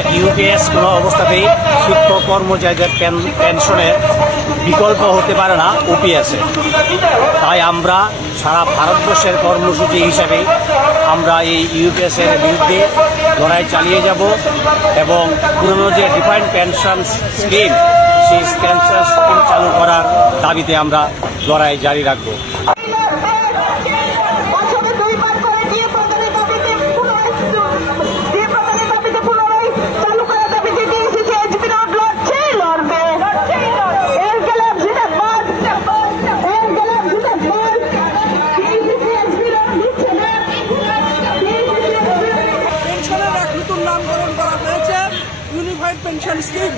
UPS কোনো অবস্থাতেই শিক্ষক কর্মচারীদের পেন- পেনশনের বিকল্প হতে পারে না ওপিএসে তাই আমরা সারা ভারতবর্ষের কর্মসূচি হিসাবে আমরা এই ইউপিএসের বিরুদ্ধে লড়াই চালিয়ে যাব এবং পুরনো যে ডিফাইন্ড পেনশন স্কিম, সেই পেনশন স্কিম চালু করার দাবিতে আমরা লড়াই জারি রাখব। ইউনিফাইড পেনশন স্কিম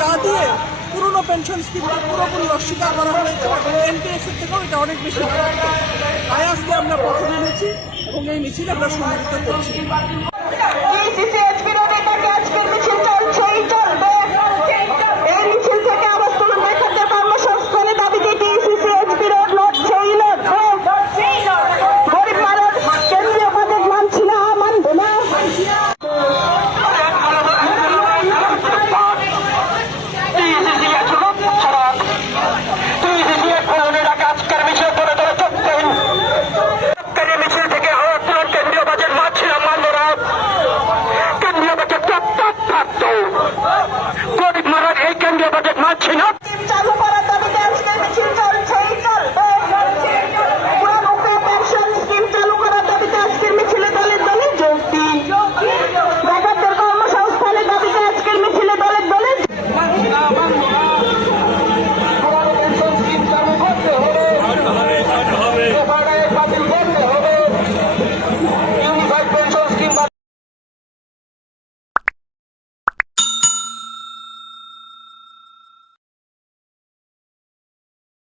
যা দিয়ে পুরনো পেনশন স্কিমটা পুরোপুরি অস্বীকার করা হয়েছে। এনপিএস এর থেকেও এটা অনেক বেশি। তাই আজকে আমরা প্রথমে এনেছি এবং এই মিছিল আমরা সংগঠিত করছি।